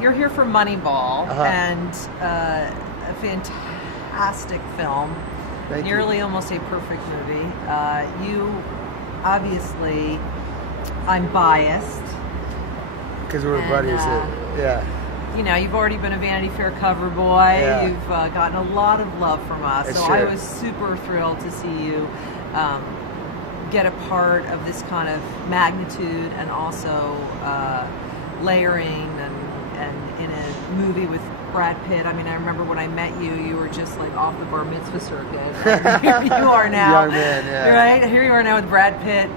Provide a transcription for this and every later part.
You're here for Moneyball, Uh-huh. and a fantastic film. Thank you. Nearly almost a perfect movie. You, obviously, I'm biased. Because we're And, buddies. Yeah. You know, you've already been a Vanity Fair cover boy. Yeah. You've gotten a lot of love from us. It's so true. I was super thrilled to see you get a part of this kind of magnitude, and also layering and in a movie with Brad Pitt. I mean, I remember when I met you, you were just like off the bar mitzvah circuit. And here you are now. Young man, yeah. Right? Here you are now with Brad Pitt,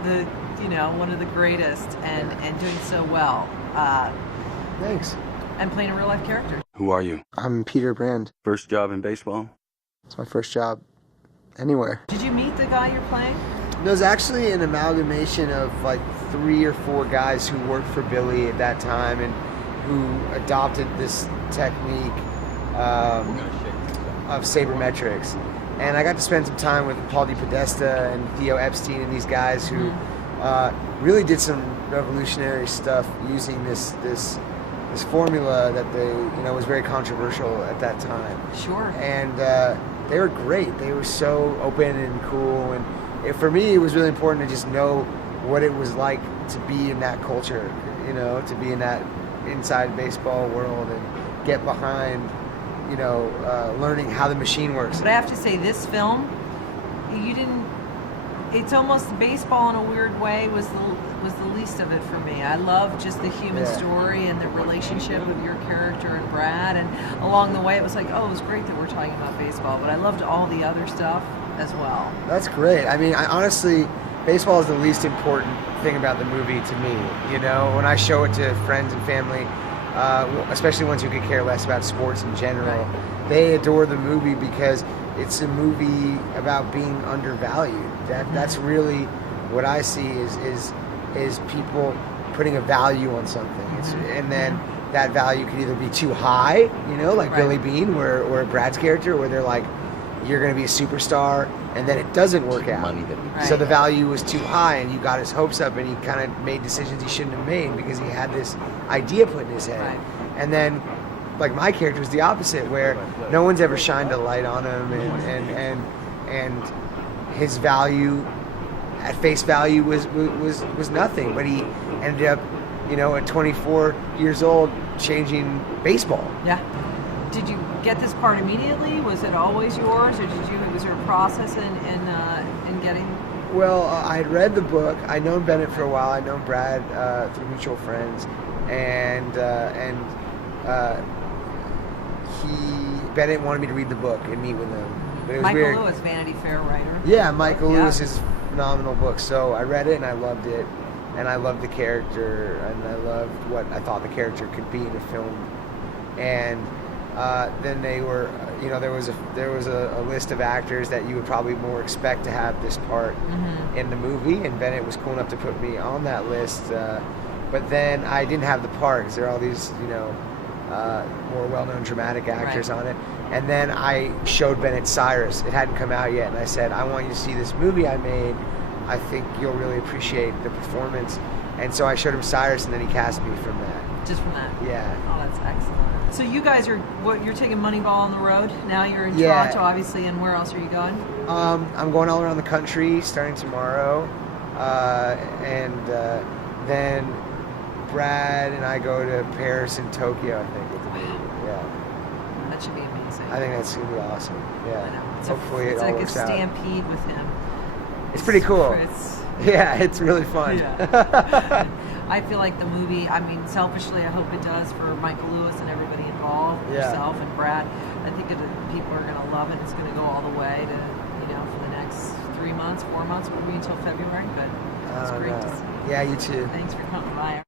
one of the greatest, and doing so well. Thanks. And playing a real life character. Who are you? I'm Peter Brand. First job in baseball? It's my first job anywhere. Did you meet the guy you're playing? It was actually an amalgamation of like 3 or 4 guys who worked for Billy at that time and who adopted this technique of sabermetrics. And I got to spend some time with Paul DePodesta and Theo Epstein and these guys who really did some revolutionary stuff using this formula that was very controversial at that time. Sure. And they were great. They were so open and cool. And for me, it was really important to just know what it was like to be in that culture, to be in that inside baseball world and get behind, learning how the machine works. But I have to say, this film, it's almost baseball in a weird way was the least of it for me. I love just the human story and the relationship of your character and Brad, and along the way it was like, oh, it was great that we're talking about baseball, but I loved all the other stuff as well. That's great. I mean, honestly, baseball is the least important thing about the movie to me. When I show it to friends and family, especially ones who could care less about sports in general, they adore the movie because it's a movie about being undervalued. That's really what I see is people putting a value on something, and then that value could either be too high, like Billy Bean, where Brad's character, where they're like, you're going to be a superstar, and then it doesn't work out. Money that So the value was too high, and you got his hopes up, and he kind of made decisions he shouldn't have made because he had this idea put in his head. Right. And then, like, my character was the opposite, where no one's ever shined a light on him, and his value at face value was nothing. But he ended up, at 24 years old, changing baseball. Yeah. Did you get this part immediately? Was it always yours, or was there a process in getting? Well, I had read the book. I'd known Bennett for a while. I'd known Brad through mutual friends, and Bennett wanted me to read the book and meet with him. But it was Michael weird. Lewis, Vanity Fair writer. Yeah, Michael Lewis is a phenomenal book. So I read it and I loved it, and I loved the character, and I loved what I thought the character could be in a film. And then they were, there was a list of actors that you would probably more expect to have this part in the movie, and Bennett was cool enough to put me on that list. But then I didn't have the part because there are all these, more well-known dramatic actors on it. And then I showed Bennett Cyrus. It hadn't come out yet, and I said, I want you to see this movie I made. I think you'll really appreciate the performance. And so I showed him Cyrus, and then he cast me from that. Just from that? Yeah. Oh, that's excellent. So you guys you're taking Moneyball on the road? Now you're in Toronto, obviously, and where else are you going? I'm going all around the country starting tomorrow. And then Brad and I go to Paris and Tokyo, I think, with the movie. Yeah. That should be amazing. I think that's going to be awesome. Yeah. I know. Hopefully it all works out. It's like a stampede with him. It's pretty cool. Yeah, it's really fun. Yeah. I feel like the movie, selfishly, I hope it does for Michael Lewis and everybody involved, yourself and Brad. I think people are going to love it. It's going to go all the way to, for the next 3 months, 4 months, maybe until February. But it's great to see. Yeah, you too. Thanks for coming by.